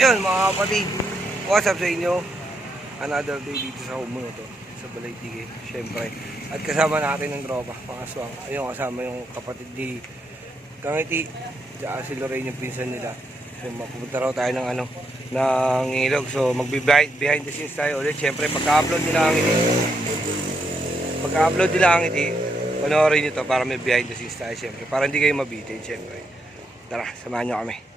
Yun mga kapatid, what's up sa inyo? Another day dito sa home to, sa Balay-Tigay, syempre. At kasama natin ng tropa, mga aswang. Ayun, kasama yung kapatid ni Kangiti, tsaka si Lorraine yung pinsan nila. So mapupunta raw tayo ng ng ilog. So behind the scenes tayo ulit. Syempre pagka-upload nila ang iti, panoorin nyo to para may behind the scenes tayo syempre. Para hindi kayo mabitin syempre. Tara, samahan nyo kami.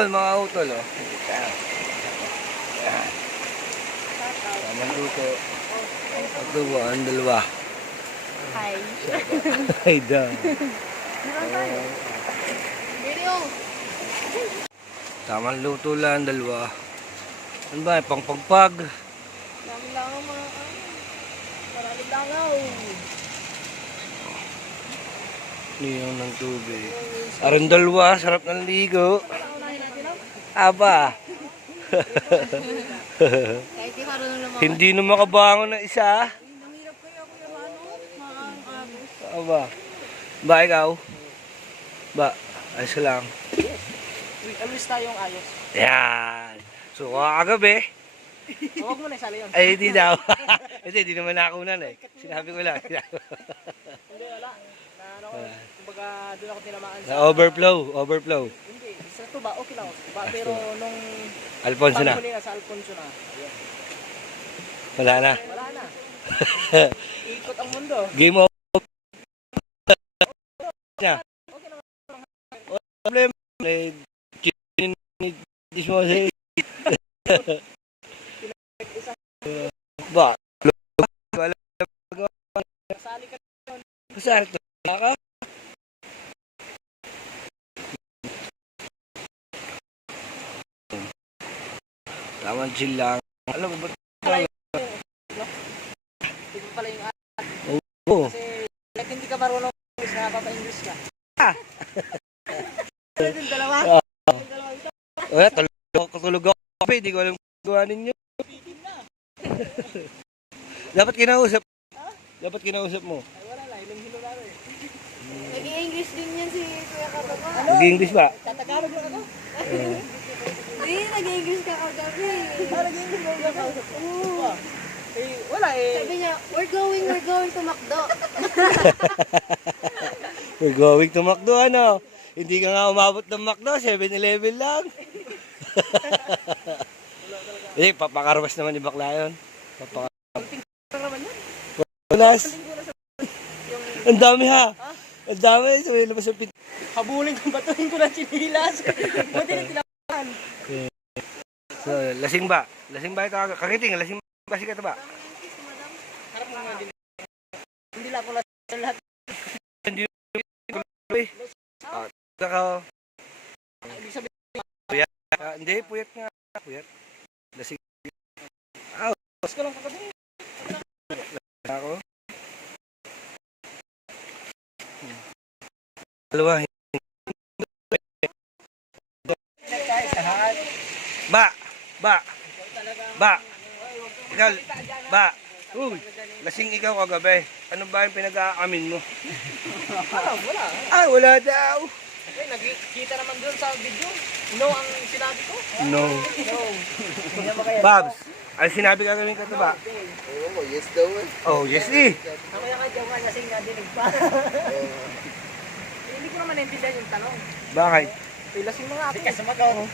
Ayun mga utol, oh. Yan. Tamang luto. Ang dalawa. Hi. Ay da. Video. Tamang luto lang, dalawa. Ano ba, pangpagpag. Langaw mga maraming langaw. Niyong ng tubig. Aron dalawa, sarap ng ligo. Paunahin natin lang. Aba. Kahit di marunong lumawan. Hindi na makabangon ng isa. Nanghirap kayo ako yung maangagos. Aba. Ba, ikaw? Ba, ayos lang. Alis tayong ayos. Yan. So, kagabi. Huwag mo na isali yun. Ay, hindi daw. Hindi naman nakunan eh. Sinabi ko lang. Hindi, wala. Na ano, kumbaga doon ako tinamaan sa... Overflow. Hindi, sa tuba, okay lang. Tuba, pero nung... Alfonso na. Pagmuli na sa Alfonso na. Ayan. Wala na. Wala na. Ikot ang mundo. Game over. Na. Wala problema. This was it. Ba? Wala. Kasali ka. Kasal to. Ka? Tamang chill lang. Alam mo ba? Hindi mo pala yung... Oo. Kasi kahit hindi ka marunong English, nakapapa-English ka. Pwede yung dalawa. Wala, tulog ako. Hindi ko alam kung gawa ninyo. Dapat kinausap. Dapat kinausap mo. Ay, wala na. Hilong-hilo na rin. Nag-i-English din yan si Kuya Kababa. Nag-English ba? Tatagalog lang ako. Hindi, nag-i-English ka kagabi. Nag-English lang ako. Oo. Eh, wala eh. Sabi niya, we're going to McDo. We're going to McDo, ano? Hindi ka nga umabot ng McDo, 7-Eleven lang. Eh, papakarwas naman ni bakla yun. Papakarwas. Ang dami ha. Ang dami. Sabi labas yung pinto. Habulin ko, batuhin ko ng chinilas. Buti na tinapakan. So, lasing ba? Lasing ba ito? Kakiting, lasing ba si Kato ba? Harap mo nga din. Hindi lang ako lahat. Hindi saka Ibig sabihin, puyat. Hindi, puyat nga. Puyat. Lasing. mas ko lang kagabi. Ako. Dalawa. Ba. Ikaw, ba. Uy, lasing ikaw kagabi. Ano ba yung pinag-aamin mo? Wala. Ah, wala daw. Okay, nagkita naman doon sa video. No ang sinabi ko. No. No. Hindi mo kaya. Babs, ano sinabi ka kami Kato ba? Oo, yes daw eh. Oh, yes eh. Mamaya ka dyan nga lasing na dinig pa. Hindi ko naman naintindihan yung tanong. Bakit? May lasing mga ako. Hindi ka sumagaw.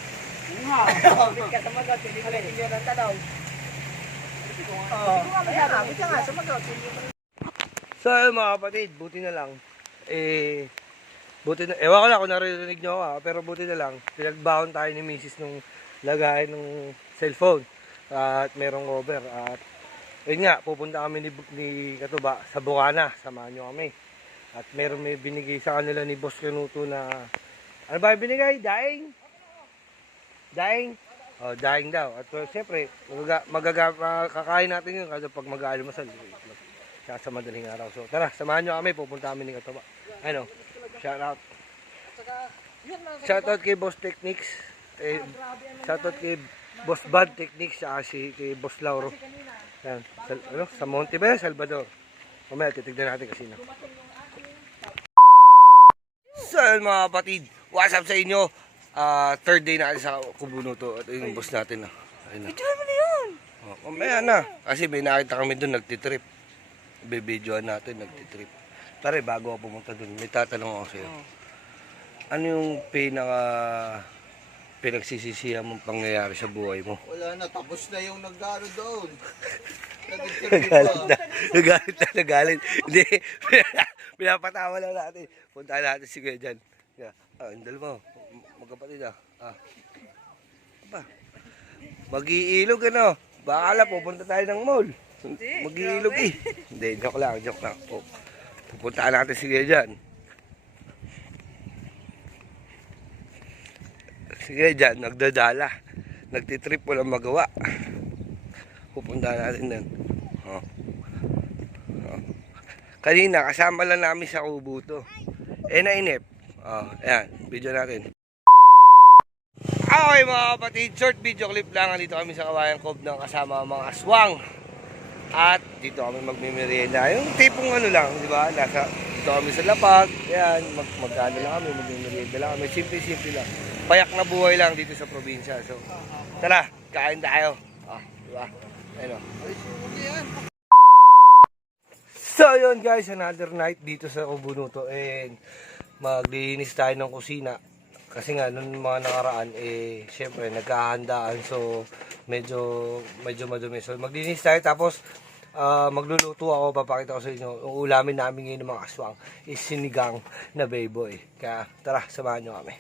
Hindi ka sumagaw. Hindi ko naintindihan ang tanong. Oo. Kaya nga, sumagaw. So, ayun, mga kapatid, buti na lang. Ewan ko lang kung naririnig nyo ako, pero buti na lang. Pinagbaon tayo ni Mrs. nung lagayan ng cellphone. At merong cover. At, ayun nga, pupunta kami ni Katuba sa Bukana. Samahan nyo kami. At may binigay sa kanila ni Boss Canuto na, ano ba yung binigay? Daing? Daing? Oh, daing daw. At siyempre, makakain natin yun kasi pag mag-aalmusal. Sa madaling araw. So, tara, samahan nyo kami. Pupunta kami ni Katawa. Ano? Shout out. Shout out kay Boss Techniques. Shout out kay Boss Bad Techniques. Saka kay Boss Lauro. Yan. Sa Monte ba? Salvador. Mamaya, titignan natin kasi na. So, yun, mga kapatid. What's up sa inyo? Third day natin sa Kubunuto. At yung boss natin. Ayun na. Diyan mo na yun. Mamaya na. Kasi may nakita kami doon, nagtitrip. Bibidyoan natin, nagtitrip. Pare, bago ako pumunta doon, may tatanong ako sa'yo. Ano yung pinagsisisihan mong pangyayari sa buhay mo? Wala na, tapos na yung nag-ano doon. Nagalit. Hindi, pinapatawa lang natin. Punta natin si Kuya dyan. Ang dalawa, magkapatid Aba, mag-iilog ano. Bakala pupunta tayo ng mall. Mag-iilog Hindi, joke lang. Pupuntaan natin si Kuya dyan. Sige dyan, nagdadala. Nagtitrip, walang magawa. Pupunta natin doon. Kanina, kasama lang namin sa Kubo to. Nainip. Ayan, video natin. Okay mga kapatid, short video clip lang. Dito kami sa Kawayan Cove ng kasama ang mga aswang. At dito kami magmimerienda. Yung tipong ano lang, di ba? Dito kami sa lapag. Ayan, mag-ano lang kami, magmimerienda lang kami. Simple lang. Payak na buhay lang dito sa probinsya. So, tara, kain tayo. Di ba? Ayun. So, yun guys, another night dito sa Kubunuto. And maglinis tayo ng kusina. Kasi nga, nung mga nakaraan, syempre, nagkahandaan. So, medyo madumi. So, maglinis tayo. Tapos, magluluto ako. Papakita ko sa inyo. Yung ulamin namin ngayon ng mga aswang is sinigang na bayboy. Kaya, tara, samahan nyo kami.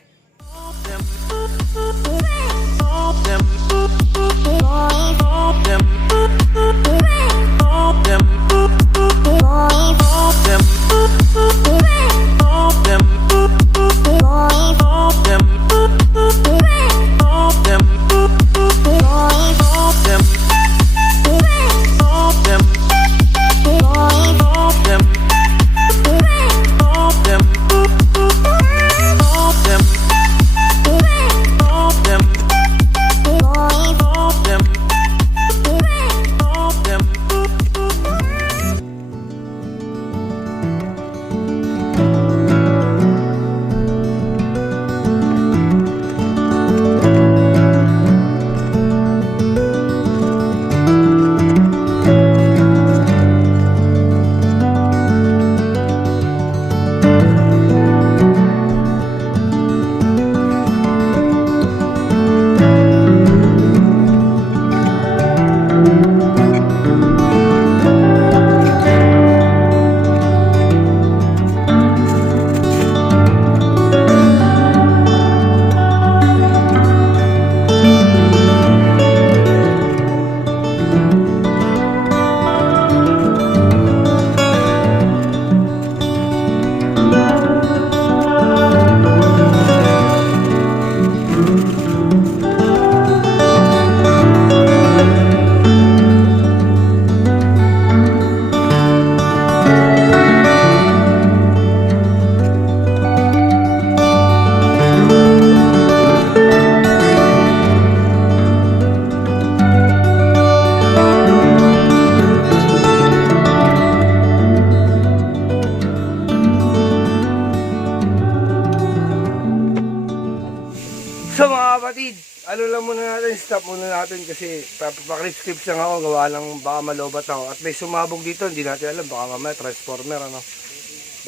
So mga kapatid, ano lang muna natin, stop muna natin kasi papaklips-clips lang ako, gawa lang baka malobat ako. At may sumabog dito, hindi natin alam, baka mamaya transformer ano.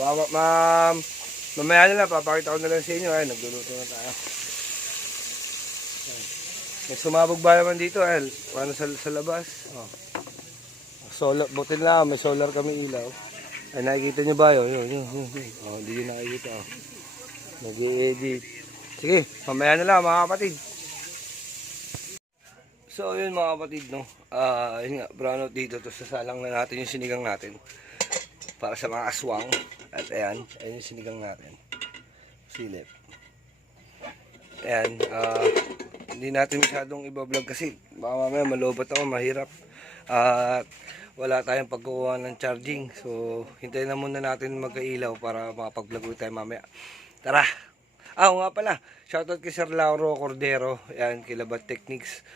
Baka mamaya na lang, papakita ko na lang sa inyo, ay nagluluto na tayo. May sumabog ba naman dito, ano sa labas. Solar, butin lang, may solar kami ilaw. Ay nakikita nyo ba yun? Yun. Hindi nyo nakikita. Nag-i-edit. Sige, mamaya na lang mga kapatid. So yun mga kapatid, no. Yun nga, brownout dito. Tapos sasalang na natin yung sinigang natin. Para sa mga aswang. At ayan yung sinigang natin. Silip. Ayan, Hindi natin masyadong ibablog kasi baka mamaya malobot ako, mahirap. At wala tayong pagkukuha ng charging. So, hintayin na muna natin magkailaw para makapag-vlog tayo mamaya. Tara! Oo nga pala, shoutout kay Sir Lauro Cordero, yan, Kilabat Techniques.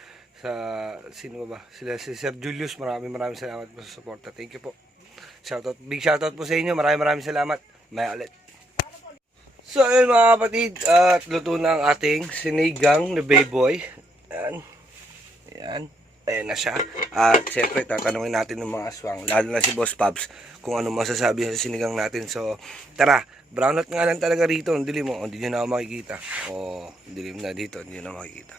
Sino ba? Si Sir Julius, maraming salamat po sa suporta. Thank you po. Big shoutout po sa inyo, maraming salamat. Maya ulit. So ayun mga kapatid, at luto na ang ating sinigang na bayboy. Ayan, ayan na siya. At siyempre tatanungin natin ng mga aswang, lalo na si Boss Pabs, kung ano masasabi sa sinigang natin. So tara, brownout nga lang talaga rito, ang dilim mo, hindi nyo na ako makikita. Dilim na dito, hindi nyo na makikita.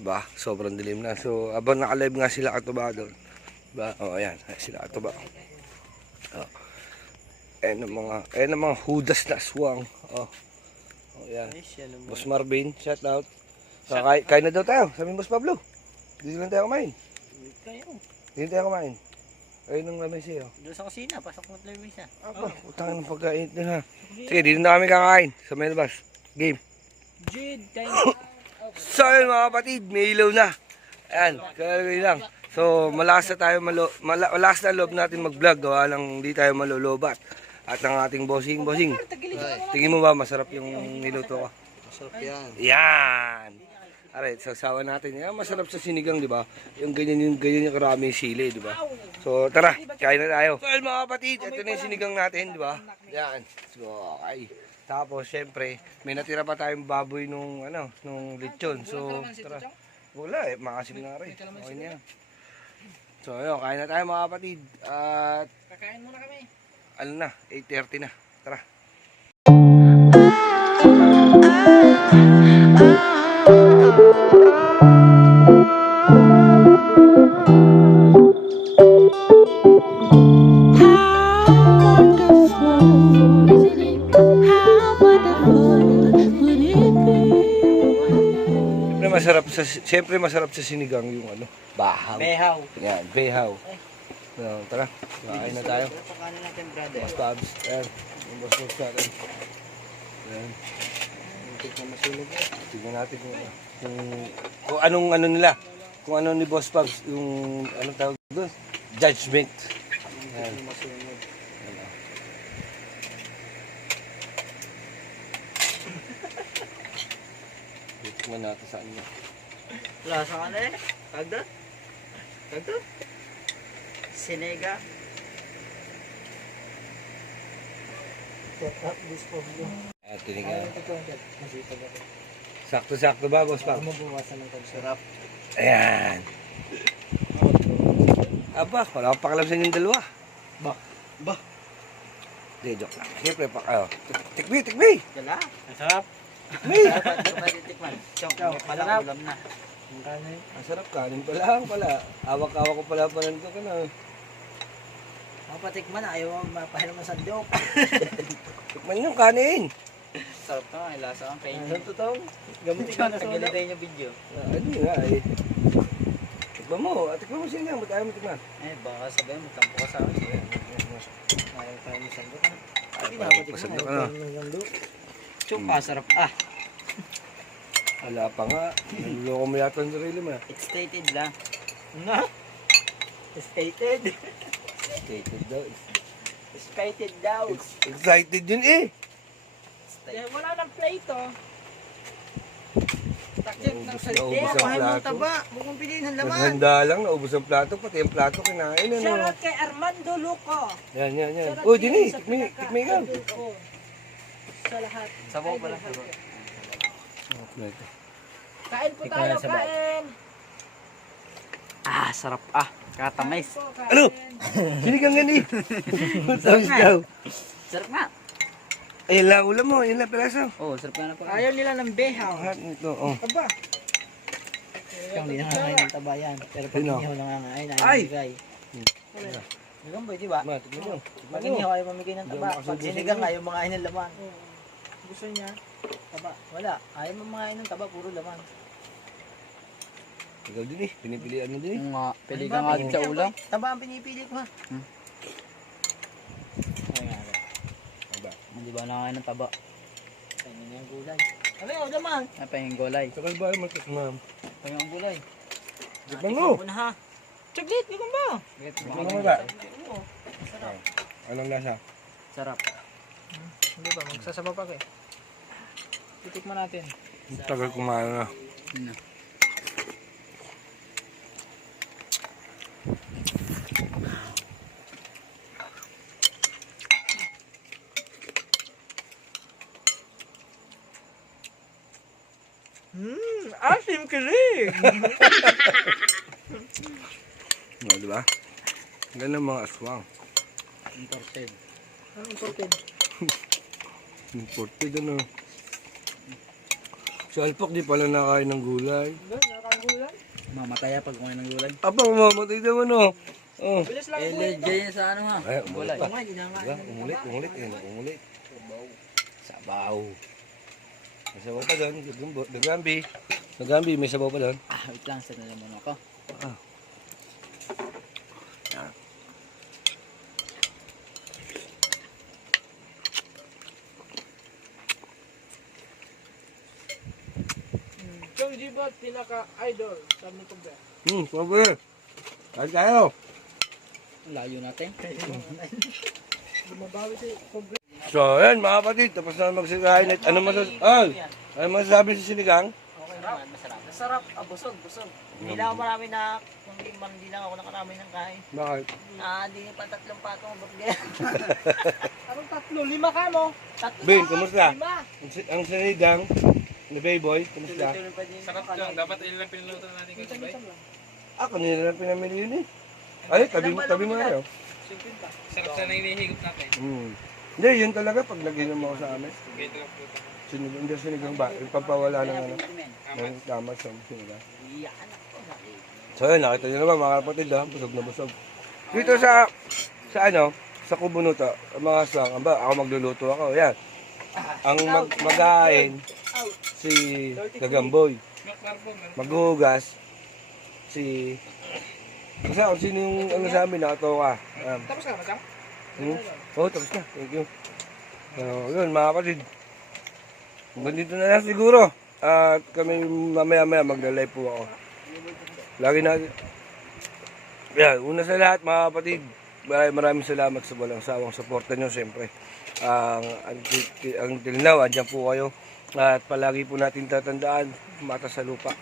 Diba? Sobrang dilim na. So abang naka-live nga sila Katuba doon. Diba? Ayan, sila Katuba. Ayan ang mga hudas na aswang. Ayan. Boss Marvin, shout out. Kain na daw tayo, sabi ni Boss Pablo. Dito lang tayo kumain. Dito tayo kumain. Ayun ang lamay siya. Doon sa kusina, pasok mo tayo isa. Utang ng pagkain din ha. Sige, dito na kami kakain sa Melbas. Game. Jid, kain. So ayun mga kapatid, may ilaw na. Ayan, kalagay lang. So malakas na loob natin mag-vlog. Gawa lang hindi tayo malulobat. At ang ating bossing. Tingin mo ba masarap yung niluto ko? Masarap yan. Yan. Alright, sasawa natin. Yan, masarap sa sinigang, di ba? Yung ganyan yung karami sili, di ba? So tara, kain na tayo. So ayun mga kapatid, ito na yung sinigang natin, di ba? Yan. So okay. Tapos syempre, may natira pa tayong baboy nung lechon. So tara. Wala makasim na rin. Okay na yan. So ayun, kain na tayo mga kapatid. At Kakain muna kami. 8:30 na. Tara. Siyempre masarap sa sinigang yung bahaw. Behaw. Yan, behaw. So, tara, kain na tayo. Pakanin natin, brother. Boss Pabs, yan. Yung boss natin. Yan. Muntik na masunog. Tignan natin kung anong nila. Kung ano ni Boss Pabs, yung anong tawag doon? Judgment. Yan. Tignan natin saan niya. Lasa ka na eh. Kagdot? Sinega. Tinigan. Sakto-sakto ba, Boss Pabs? Mabawasan ng sarap. Ayan. Aba, wala akong pakialam yung dalawa. Ba. Hindi, joke lang. Siyempre, tikmi! Gala. Ang sarap. Tikmi! Matitikman. Chong, pala ulam na. Ang sarap, kanin pa lang pala. Awak-awak ko pala ko ka na. Mapatikman na, ayaw mo mapahiram ng sandok. Tikman yung kanin. Sarap na, ay lasa ang kainin. Ano totoo? Gamutin ka na sa tayo yung video. Ano nga eh. Tikman mo siya ba't ayaw mo tikman? Eh, baka sabihin mo, tampo ka sa akin. Ayaw tayo ng sandok. Ay, Pasando ka na. Chong, sarap. Wala pa nga. Naluloko mo yata ang sarili mo. It's stated lang. Na? Stated? Excited daw. Stated daw. Excited yun eh. Wala nang plate oh. Naubos ang plato. Bukong piliin ang laman. Naghanda lang, naubos ang plato. Pati ang plato kinain. Shoutout kay Armando Luco. Yan. Oh, Dini, tikmi ka. Sa lahat. Sabaw pala. Kain po tayo, kain. Sarap Katamis. Ano? Sinigang nga ni. Tamis daw. Sarap nga. Ayun lang ulam mo, ayun lang piraso. Sarap nga na pa. Ayaw nila ng behaw. Lahat nito, oh. Aba. Hindi na nangain ng taba yan. Pero pag Sino? inihaw na nangain, Ay! ayaw bigay. Sinigang boy, di ba? Ma, tignan mo. Pag inihaw ayaw mamigay ng taba. Pag sinigang ayaw mangain ng laman. Gusto niya, taba. Wala. Ayaw mangain ng taba, puro laman. Ikaw din eh, pinipilian mo din eh. Nga, pili ka nga din sa ulam. Taba ang pinipili ko ha. Ay nga. Aba. Hindi ba nangain ng taba? Kainin niya yung gulay. Ano yun, naman? Napahing gulay. Sakal ba yung matas, ma'am? Pahing gulay. Tignan mo. Una ha. Saglit, di ba? Tignan mo ba? Anong lasa? Sarap. Hindi ba, magsasabaw pa kayo. Titikman natin. Tagal kumain na. Asim kilig! No, di ba? Ganun mga aswang. Imported. Anong imported? Imported ano. Si Alpok di pala nakain ng gulay. Doon, nakakagulan. Mamataya pag kumain ng gulay. Aba, mamatay naman oh. Oh. Bilis lang Eh, po. legay yan sa ano ha. Ay, umulit Gulay. pa. Diba? Umulit, umulit. Ayun, umulit. Sabaw. May sabaw pa doon. Nagambi. Nagambi, may sabaw pa doon. Ah, wait lang. Sa naman ako. Chong G ba, pinaka-idol sa mga ba? Sabi. Kahit tayo. Ang layo natin. Lumabawi si Pobre. So, ayan mga kapatid. Tapos na magsikain. Ano masasabi si Sinigang? Okay naman, masarap. Masarap, busog. Hindi lang ako marami na, hindi lang ako nakarami ng kain. Bakit? Hindi pa 3 patong burger. Anong tatlo? 5 ka mo? 3 Ben, kumusta? 5. Ang Sinigang, na Bayboy, kumusta? Sarap lang, dapat ilan pinuluto natin Minsan lang. Kanina lang pinamili yun eh. Ay, tabi mo na yun. Sarap sana hinihigop natin. Hindi, yun talaga pag lagyan mo ako sa amin. Sinigang ba? Ipapawala ng ano. Ng damas sa sinigang. So yun, nakita nyo naman mga kapatid ha, busog na busog. Dito sa ano, sa Kubunuto, mga aswang, ako magluluto ako, yan. Ang mag-ain, si Gagamboy. Maghuhugas, si... Kasi kung sino yung ano sa amin, nakatoka. Tapos ka, Masang? Oo, tapos na. Thank you. So, yun mga kapatid. Hanggang dito na lang siguro. At kami mamaya-maya magla-live po ako. Lagi na... Yan, una sa lahat mga kapatid. Maraming salamat sa walang sawang suporta nyo siyempre. Ang till now, andyan po kayo. At palagi po natin tatandaan, mata sa lupa.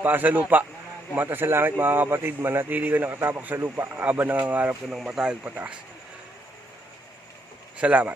Paa sa lupa. Mata sa langit mga kapatid. Manatili ka nakatapak sa lupa habang nangangarap ko ng matayag pataas. Salamat.